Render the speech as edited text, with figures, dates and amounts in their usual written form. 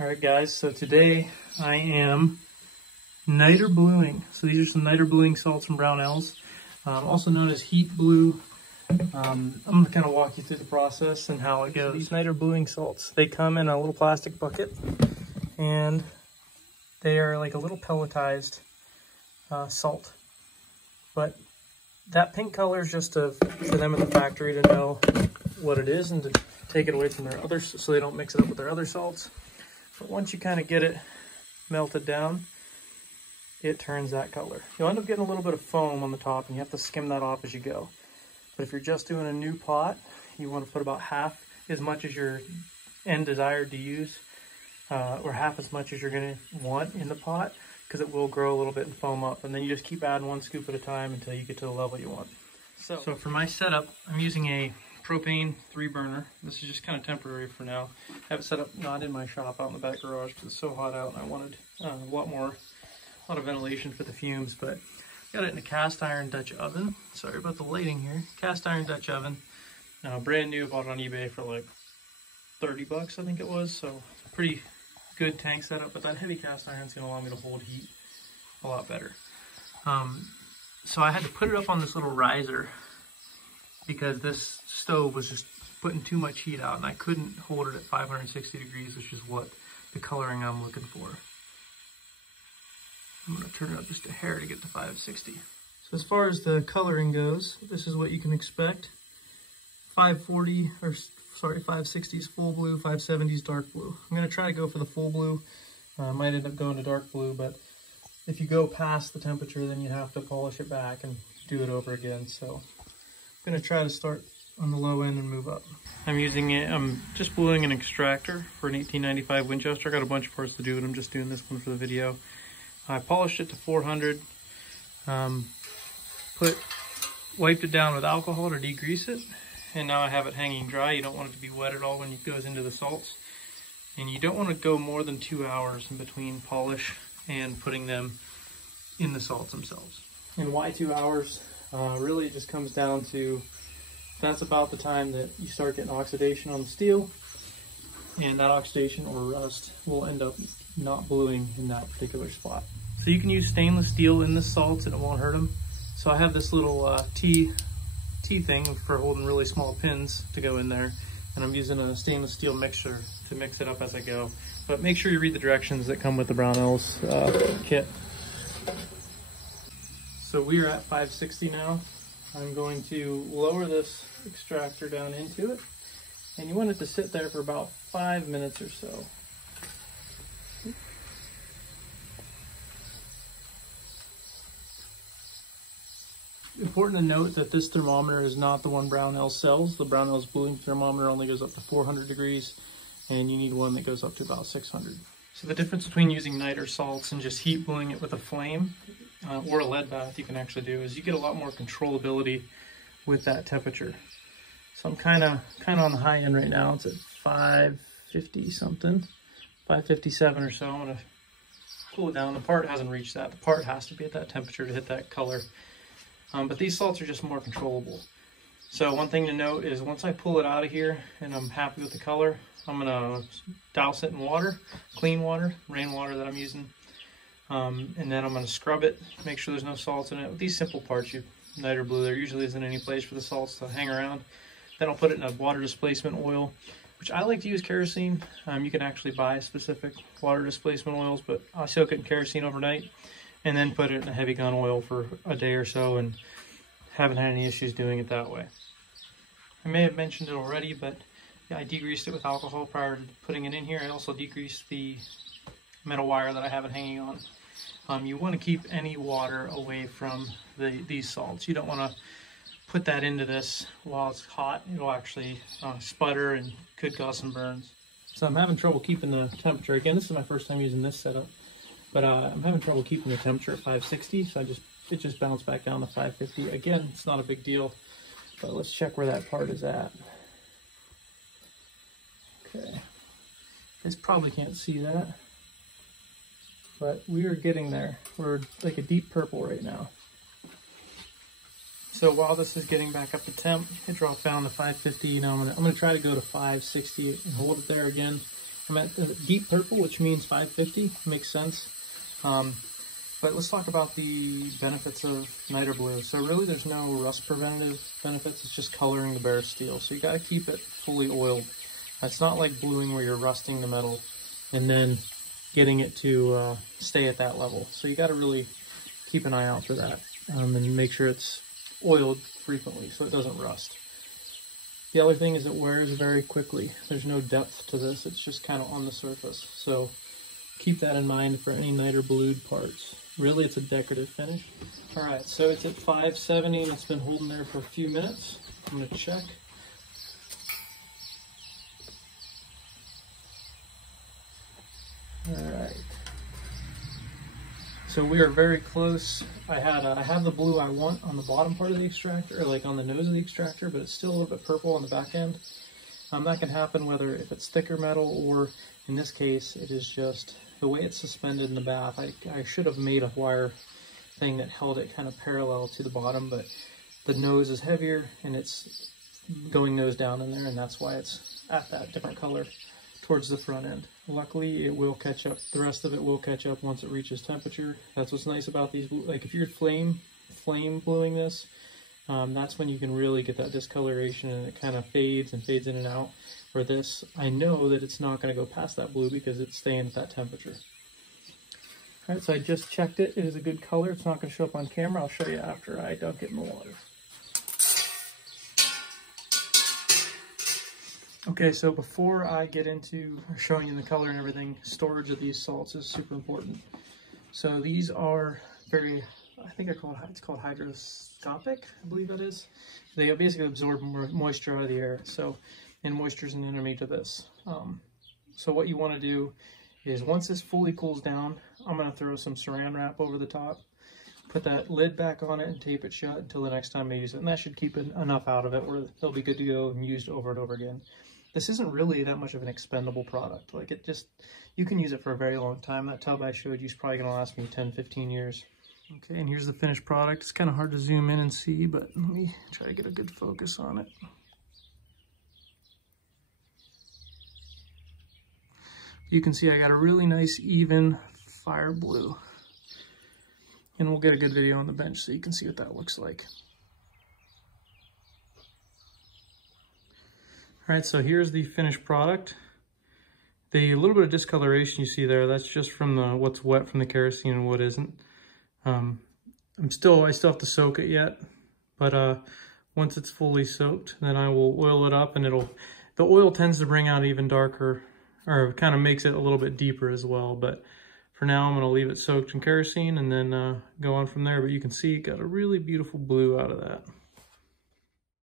All right, guys, so today I am niter bluing. So these are some niter bluing salts from Brownells, also known as heat blue. I'm going to kind of walk you through the process and how it goes. These niter bluing salts, they come in a little plastic bucket, and they are like a little pelletized salt. But that pink color is just for them at the factory to know what it is and to take it away from their others so they don't mix it up with their other salts. But once you kind of get it melted down, it turns that color. You'll end up getting a little bit of foam on the top, and you have to skim that off as you go. But if you're just doing a new pot, you want to put about half as much as your end desired to use, or half as much as you're going to want in the pot, because it will grow a little bit and foam up. And then you just keep adding one scoop at a time until you get to the level you want. So for my setup, I'm using a propane 3-burner. This is just kind of temporary for now. I have it set up not in my shop, out in the back garage, because it's so hot out and I wanted a lot of ventilation for the fumes. But got it in a cast iron Dutch oven. Sorry about the lighting here. Cast iron Dutch oven. Brand new, bought it on eBay for like 30 bucks, I think it was. So pretty good tank setup, but that heavy cast iron is going to allow me to hold heat a lot better. So I had to put it up on this little riser because this stove was just putting too much heat out, and I couldn't hold it at 560 degrees, which is what the coloring I'm looking for. I'm going to turn it up just a hair to get to 560. So as far as the coloring goes, this is what you can expect. 560 is full blue, 570 is dark blue. I'm going to try to go for the full blue. Might end up going to dark blue, but if you go past the temperature, then you have to polish it back and do it over again. So I'm going to try to start on the low end and move up. I'm just bluing an extractor for an 1895 Winchester. I got a bunch of parts to do, and I'm just doing this one for the video. I polished it to 400, wiped it down with alcohol to degrease it, and now I have it hanging dry. You don't want it to be wet at all when it goes into the salts, and you don't want to go more than 2 hours in between polish and putting them in the salts themselves. And why 2 hours? Really it just comes down to that's about the time that you start getting oxidation on the steel, and that oxidation or rust will end up not bluing in that particular spot. So you can use stainless steel in the salts and it won't hurt them. So I have this little T thing for holding really small pins to go in there, and I'm using a stainless steel mixer to mix it up as I go. But make sure you read the directions that come with the Brownells kit. So we are at 560 now. I'm going to lower this extractor down into it, and you want it to sit there for about 5 minutes or so. Important to note that this thermometer is not the one Brownells sells. The Brownells bluing thermometer only goes up to 400 degrees, and you need one that goes up to about 600. So the difference between using niter salts and just heat bluing it with a flame, or a lead bath you can actually do, is you get a lot more controllability with that temperature. So I'm kind of on the high end right now. It's at 550 something, 557 or so. I'm gonna cool it down. The part hasn't reached that. The part has to be at that temperature to hit that color. But these salts are just more controllable. So one thing to note is once I pull it out of here and I'm happy with the color, I'm gonna douse it in water, clean water, rainwater that I'm using. And then I'm gonna scrub it, make sure there's no salts in it. With these simple parts, niter blue, there usually isn't any place for the salts to hang around. Then I'll put it in a water displacement oil, which I like to use kerosene. You can actually buy specific water displacement oils, but I soak it in kerosene overnight and then put it in a heavy gun oil for a day or so, and haven't had any issues doing it that way. I may have mentioned it already, but yeah, I degreased it with alcohol prior to putting it in here. I also degreased the metal wire that I have it hanging on. You want to keep any water away from these salts. You don't want to put that into this while it's hot. It'll actually sputter and could cause some burns. So I'm having trouble keeping the temperature. Again, this is my first time using this setup, but I'm having trouble keeping the temperature at 560, so it just bounced back down to 550. Again, it's not a big deal, but let's check where that part is at. Okay, you guys probably can't see that, but we are getting there. We're like a deep purple right now. So while this is getting back up to temp, it dropped down to 550. You know, I'm gonna try to go to 560 and hold it there again, I'm at deep purple, which means 550, makes sense. But let's talk about the benefits of niter blue. So really there's no rust preventative benefits, it's just coloring the bare steel. So you gotta keep it fully oiled. It's not like bluing where you're rusting the metal and then getting it to stay at that level. So you gotta really keep an eye out for that and make sure it's oiled frequently so it doesn't rust. The other thing is it wears very quickly. There's no depth to this, it's just kind of on the surface. So keep that in mind for any niter blued parts. Really, it's a decorative finish. All right, so it's at 570 and it's been holding there for a few minutes. I'm gonna check. All right. So we are very close. I have the blue I want on the bottom part of the extractor, or like on the nose of the extractor, but it's still a little bit purple on the back end. That can happen whether if it's thicker metal or in this case, it is just the way it's suspended in the bath. I should have made a wire thing that held it kind of parallel to the bottom, but the nose is heavier and it's going nose down in there, and that's why it's at that different color towards the front end. Luckily, it will catch up. The rest of it will catch up once it reaches temperature. That's what's nice about these. Like if you're flame bluing this, that's when you can really get that discoloration and it kind of fades in and out. For this, I know that it's not going to go past that blue because it's staying at that temperature. All right, so I just checked it. It is a good color. It's not going to show up on camera. I'll show you after I dunk it in the water. Okay, so before I get into showing you the color and everything, storage of these salts is super important. So these are very, I think it's called hygroscopic, I believe that is. They basically absorb moisture out of the air. So, and moisture is an enemy to this. So what you want to do is once this fully cools down, I'm going to throw some saran wrap over the top, put that lid back on it and tape it shut until the next time I use it. And that should keep enough out of it where they'll be good to go and used over and over again. This isn't really that much of an expendable product. Like it just, you can use it for a very long time. That tub I showed you is probably gonna last me 10, 15 years. Okay, and here's the finished product. It's kind of hard to zoom in and see, but let me try to get a good focus on it. You can see I got a really nice, even fire blue. And we'll get a good video on the bench so you can see what that looks like. All right, so here's the finished product. The little bit of discoloration you see there, that's just from what's wet from the kerosene and what isn't. I still have to soak it yet, but once it's fully soaked, then I will oil it up, and the oil tends to bring out even darker, or kind of makes it a little bit deeper as well. But for now, I'm gonna leave it soaked in kerosene and then go on from there. But you can see it got a really beautiful blue out of that.